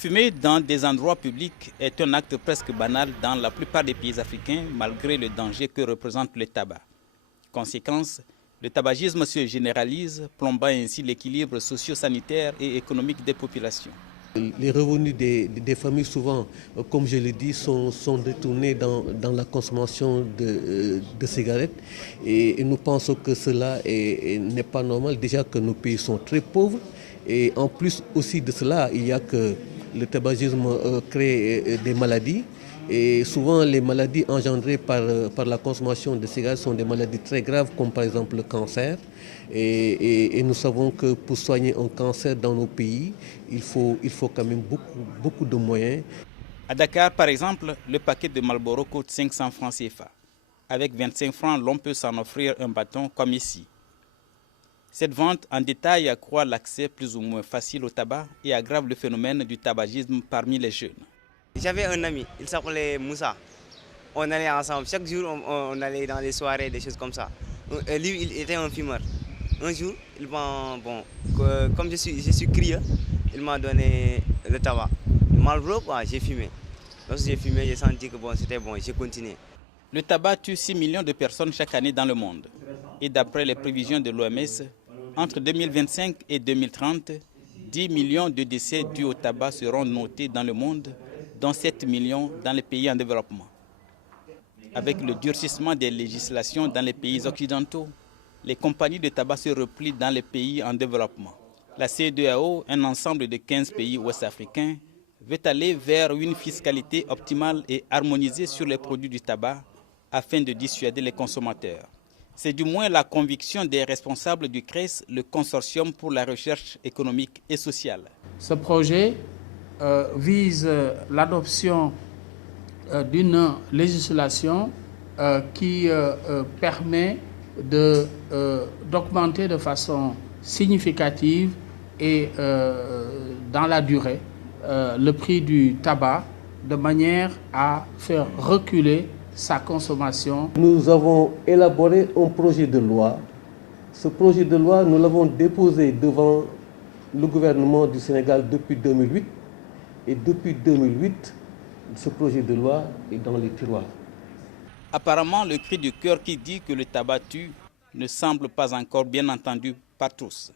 Fumer dans des endroits publics est un acte presque banal dans la plupart des pays africains, malgré le danger que représente le tabac. Conséquence, le tabagisme se généralise, plombant ainsi l'équilibre socio-sanitaire et économique des populations. Les revenus des familles, souvent, comme je l'ai dit, sont détournés dans la consommation de cigarettes. Et nous pensons que cela n'est pas normal. Déjà que nos pays sont très pauvres. Et en plus aussi de cela, il y a que le tabagisme crée des maladies. Et souvent, les maladies engendrées par la consommation de cigarettes sont des maladies très graves, comme par exemple le cancer. Et nous savons que pour soigner un cancer dans nos pays, il faut quand même beaucoup de moyens. À Dakar, par exemple, le paquet de Marlboro coûte 500 francs CFA. Avec 25 francs, l'on peut s'en offrir un bâton comme ici. Cette vente en détail accroît l'accès plus ou moins facile au tabac et aggrave le phénomène du tabagisme parmi les jeunes. J'avais un ami, il s'appelait Moussa. On allait ensemble, chaque jour on allait dans les soirées, des choses comme ça. Lui, il était un fumeur. Un jour, comme je suis crieux, il m'a donné le tabac. Le Marlboro, j'ai fumé. Lorsque j'ai fumé, j'ai senti que c'était bon, j'ai continué. Le tabac tue 6 millions de personnes chaque année dans le monde. Et d'après les prévisions de l'OMS, entre 2025 et 2030, 10 millions de décès dus au tabac seront notés dans le monde, dont 7 millions dans les pays en développement. Avec le durcissement des législations dans les pays occidentaux, les compagnies de tabac se replient dans les pays en développement. La CEDEAO, un ensemble de 15 pays ouest-africains, veut aller vers une fiscalité optimale et harmonisée sur les produits du tabac afin de dissuader les consommateurs. C'est du moins la conviction des responsables du CRES, le Consortium pour la recherche économique et sociale. Ce projet vise l'adoption d'une législation qui permet d'augmenter de façon significative et dans la durée le prix du tabac de manière à faire reculer sa consommation. Nous avons élaboré un projet de loi. Ce projet de loi, nous l'avons déposé devant le gouvernement du Sénégal depuis 2008. Et depuis 2008, ce projet de loi est dans les tiroirs. Apparemment, le cri du cœur qui dit que le tabac tue ne semble pas encore bien entendu par tous.